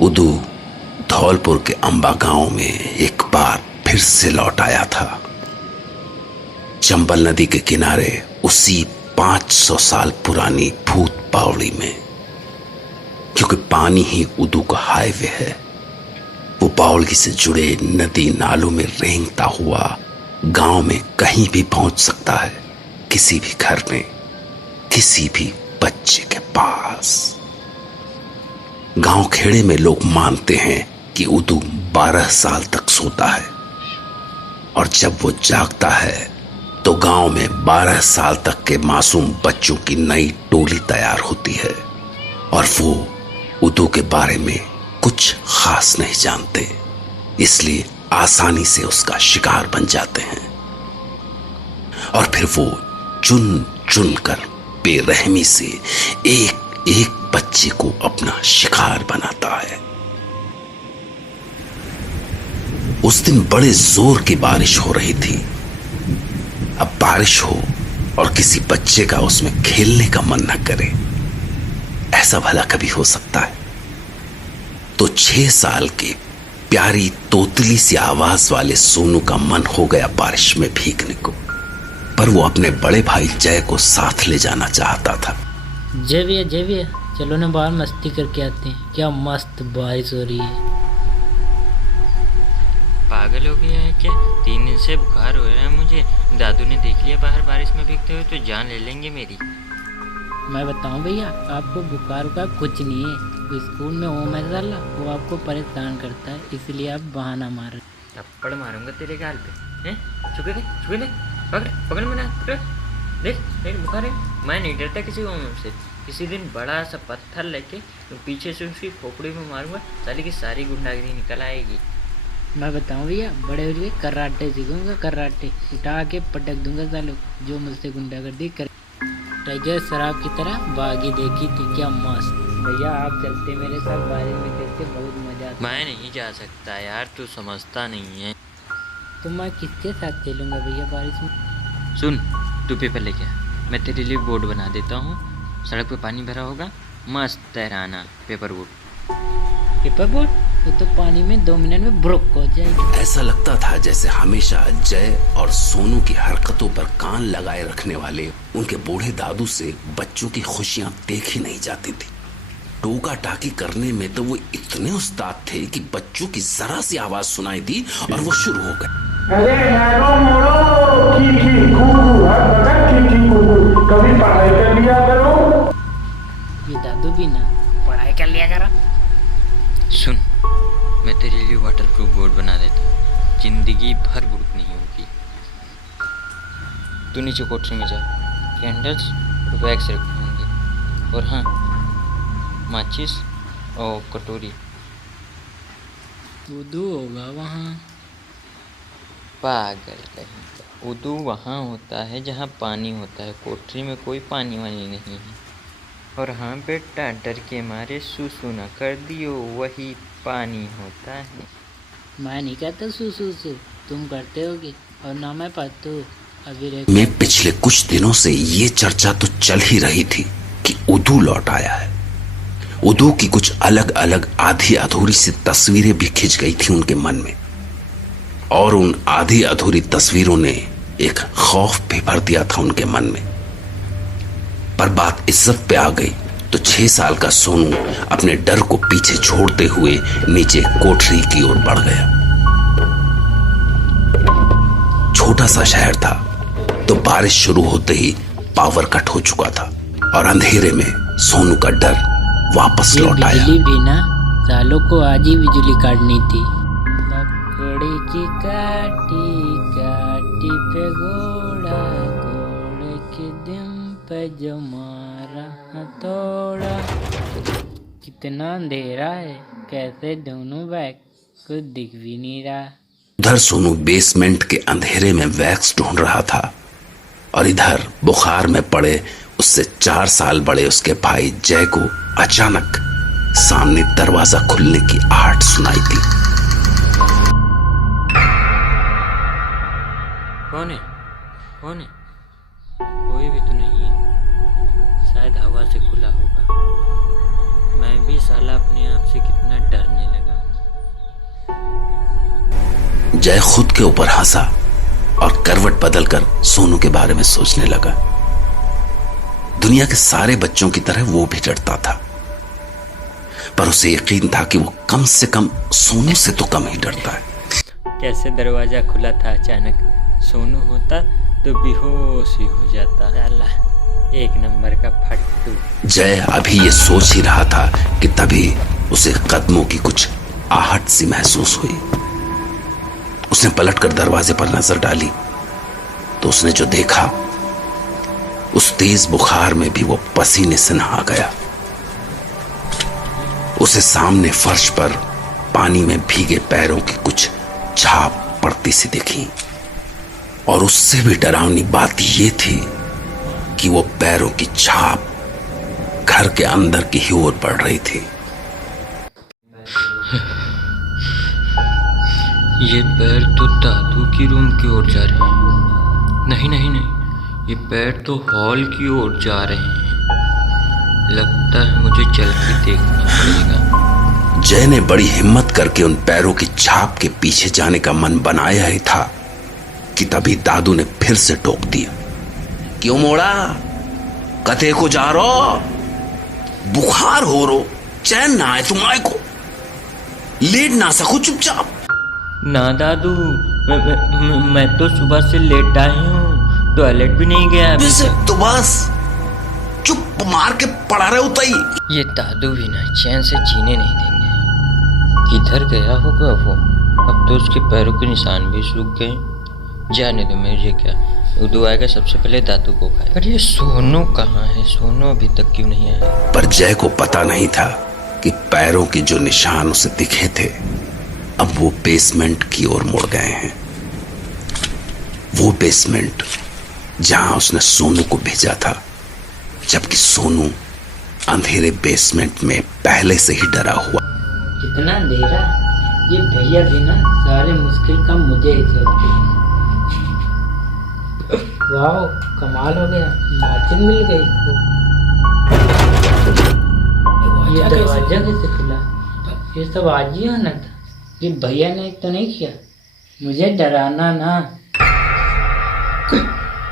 उदू धौलपुर के अंबा गांव में एक बार फिर से लौट आया था। चंबल नदी के किनारे उसी 500 साल पुरानी भूत बावड़ी में, क्योंकि पानी ही उदू का हाईवे है। वो बावड़ी से जुड़े नदी नालों में रेंगता हुआ गांव में कहीं भी पहुंच सकता है, किसी भी घर में, किसी भी बच्चे के पास। गांव खेड़े में लोग मानते हैं कि उदू 12 साल तक सोता है, और जब वो जागता है तो गांव में 12 साल तक के मासूम बच्चों की नई टोली तैयार होती है, और वो उदू के बारे में कुछ खास नहीं जानते, इसलिए आसानी से उसका शिकार बन जाते हैं। और फिर वो चुन चुन कर बेरहमी से एक एक बच्चे को अपना शिकार बनाता है। उस दिन बड़े जोर की बारिश हो रही थी। अब बारिश हो और किसी बच्चे का उसमें खेलने का मन न करे, ऐसा भला कभी हो सकता है? तो 6 साल के प्यारी तोतली सी आवाज वाले सोनू का मन हो गया बारिश में भीगने को, पर वो अपने बड़े भाई जय को साथ ले जाना चाहता था। जय भैया चलो ना बाहर मस्ती करके आते हैं, क्या मस्त बारिश हो रही है। पागल हो गया है क्या? 3 दिन से बुखार हो रहा है मुझे। दादू ने देख लिया बाहर बारिश में भीगते हुए तो जान ले लेंगे मेरी। मैं बताऊं भैया, आपको बुखार का कुछ नहीं है। वो स्कूल में होमवर्क वो आपको परेशान करता है, इसलिए आप बहाना मार रहे। थप्पड़ मारूंगा तेरे गाल पे। हैं? छुपे दे पकड़ मना पकड़। देख बुखार है। मैं नहीं डरता किसी होमवर्क से। किसी दिन बड़ा सा पत्थर लेके तो पीछे से उसकी खोपड़ी में मारूंगा, साली की सारी गुंडागिरी निकल आएगी। मैं बताऊं भैया, बड़े हो गए कराटे सीखूंगा, कराटे उठा के पटक दूंगा सालों जो मुझसे गुंडागर्दी करे। टाइगर शराब की तरह बागी देखी थी, क्या मस्त। भैया आप चलते मेरे साथ, बारिश में खेलते बहुत मजा आता। मैं नहीं जा सकता यार, तू समझता नहीं है। तो मैं किसके साथ खेलूंगा भैया बारिश में? सुन, तू पेपर लेके आ, मैं तेरे लिए बोर्ड बना देता हूँ। सड़क पे पानी भरा होगा, मस्त तैराना। पेपर बोर्ड वो तो पानी में 2 मिनट में ब्रोक हो जाएगी। ऐसा लगता था जैसे हमेशा जय और सोनू की हरकतों पर कान लगाए रखने वाले उनके बूढ़े दादू से बच्चों की खुशियां देखी नहीं जाती थी। टोका टाकी करने में तो वो इतने उस्ताद थे कि बच्चों की जरा सी आवाज सुनाई दी और वो शुरू हो गए। कभी पढ़ाई कर लिया करो। ये दादू भी ना पढ़ाई कर लिया करो। सुन, मैं तेरे लिए वाटरप्रूफ बोर्ड बना देता हूँ, जिंदगी भर बुड़क नहीं होगी। तू नीचे कोठरी में जा, कैंडल्स और वैक्स रखे होंगे, और हाँ माचिस और कटोरी। उदू होगा वहाँ। पागल कहीं, उदू वहाँ होता है जहाँ पानी होता है। कोठरी में कोई पानी वानी नहीं है। और हाँ बेटा, डर के मारे सुसु न कर दियो, वही पानी होता है। मैं नहीं कहता सु तुम करते होगे, और ना मैं पढ़ता हूँ। अभी में पिछले कुछ दिनों से ये चर्चा तो चल ही रही थी कि उदू लौट आया है। उदू की कुछ अलग अलग आधी अधूरी सी तस्वीरें भी खिंच गई थी उनके मन में, और उन आधी अधूरी तस्वीरों ने एक खौफ भी भर दिया था उनके मन में। पर बात इज्जत पे आ गई तो 6 साल का सोनू अपने डर को पीछे छोड़ते हुए नीचे कोठरी की ओर बढ़ गया। छोटा सा शहर था, तो बारिश शुरू होते ही पावर कट हो चुका था, और अंधेरे में सोनू का डर वापस लौट आया। बिजली भी ना सालों को आज ही बिजली काटनी थी। लकड़ी की काटी काटी पे घोड़ा, घोड़े के दिम पे जो मारा हथौड़ा। कितना अंधेरा है, कैसे दोनों बैग कुछ दिख भी नहीं रहा। उधर सोनू बेसमेंट के अंधेरे में वैक्स ढूंढ रहा था, और इधर बुखार में पड़े उससे 4 साल बड़े उसके भाई जय को अचानक सामने दरवाजा खुलने की आहट सुनाई दी। कौन है? कोई भी तो नहीं है, शायद हवा से खुला होगा। मैं भी साला अपने आप से कितना डरने जय खुद के ऊपर हंसा और करवट बदलकर सोनू के बारे में सोचने लगा। दुनिया के सारे बच्चों की तरह वो भी डरता था, पर उसे यकीन था कि वो कम से कम सोनू से तो कम ही डरता है। कैसे दरवाजा खुला था अचानक, सोनू होता तो बेहोश ही हो जाता। साला एक नंबर का फट्टू। जय अभी ये सोच ही रहा था कि तभी उसे कदमों की कुछ आहट सी महसूस हुई। उसने पलटकर दरवाजे पर नजर डाली तो उसने जो देखा, उस तेज बुखार में भी वो पसीने से नहा गया। उसे सामने फर्श पर पानी में भीगे पैरों की कुछ छाप पड़ती सी दिखी, और उससे भी डरावनी बात यह थी कि वो पैरों की छाप घर के अंदर की ही ओर बढ़ रही थी। ये पैर तो दादू की रूम की ओर जा रहे हैं। नहीं नहीं नहीं, ये पैर तो हॉल की ओर जा रहे हैं। लगता है मुझे चल के देखना पड़ेगा। जय ने बड़ी हिम्मत करके उन पैरों की छाप के पीछे जाने का मन बनाया ही था कि तभी दादू ने फिर से टोक दिया। क्यों मोड़ा, कते को जा रो, बुखार हो रो, चैन ना आए तुम्हारे को, लेट ना सको चुपचाप। ना दादू, मैं तो सुबह से लेटा ही हूँ, टॉयलेट भी नहीं गया अभी तक। तो बस चुप मार के पड़ा रहे उतई। ये दादू भी ना चैन से जीने नहीं देंगे। किधर गया होगा वो? अब तो उसके पैरों के निशान भी सूख गए। जाने दो, मुझे क्या, उदू आएगा सबसे पहले दादू को खाए। पर ये सोनू कहाँ है? सोनू अभी तक क्यों नहीं आया? पर जय को पता नहीं था कि पैरों के जो निशान उसे दिखे थे अब वो बेसमेंट की ओर मुड़ गए हैं। वो बेसमेंट जहां उसने सोनू को भेजा था, जबकि सोनू अंधेरे बेसमेंट में पहले से ही डरा हुआ। कितना अंधेरा, ये भैया भी ना सारे मुश्किल काम मुझे ही करते हैं। वाह, कमाल हो गया, माचिस मिल गई। ये दरवाजा कैसे खुला? ये सब आज ही आना था। ये भैया ने तो नहीं किया? मुझे डराना ना।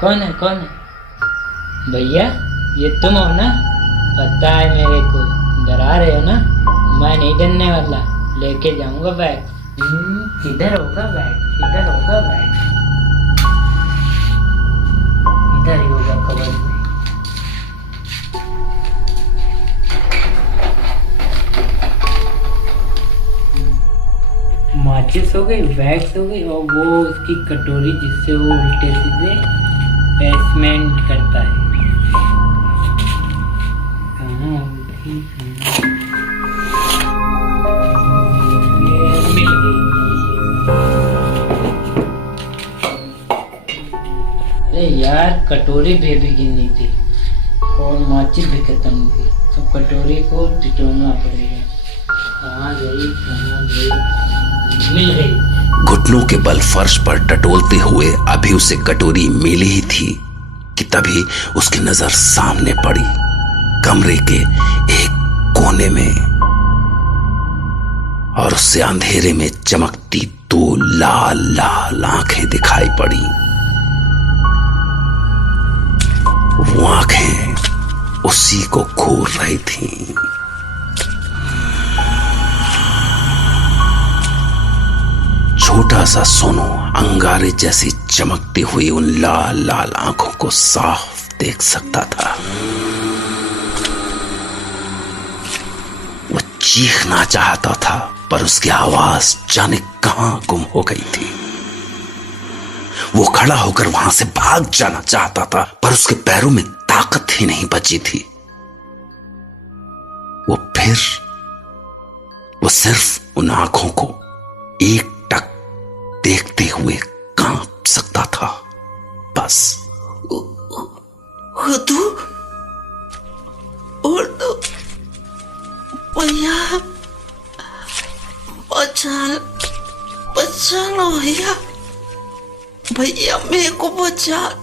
कौन है, कौन है? भैया ये तुम हो ना? पता है मेरे को, डरा रहे हो ना? मैं नहीं डरने वाला, लेके जाऊंगा बैग। किधर होगा बैग? किधर होगा बैग? इधर ही होगा कवर में। माचिस हो गई, बैग्स हो गई, और वो उसकी कटोरी जिससे वो उल्टे सीधे बेसमेंट करता है। कहाँ होगी? मिल गई। अरे यार, कटोरी भी गिरनी थी और माचिस भी खत्म हो गई। अब कटोरी को टिटोलना पड़ेगा। कहाँ गई, कहाँ गई? मिल गई। घुटनों के बल फर्श पर टटोलते हुए अभी उसे कटोरी मिली ही थी कि तभी उसकी नजर सामने पड़ी। कमरे के एक कोने में, और उससे अंधेरे में चमकती दो लाल लाल आंखें दिखाई पड़ी। वो आंखें उसी को घूर रही थीं। छोटा सा सोनू अंगारे जैसी चमकती हुई उन लाल लाल आंखों को साफ देख सकता था। वो चीखना चाहता था, पर उसकी आवाज जाने कहां गुम हो गई थी। वो खड़ा होकर वहां से भाग जाना चाहता था, पर उसके पैरों में ताकत ही नहीं बची थी। वो सिर्फ उन आंखों को एक टक देखते हुए कांप सकता था, बस। तू और तो भैया, बचा लो भैया, भैया मेरे को बचा लो।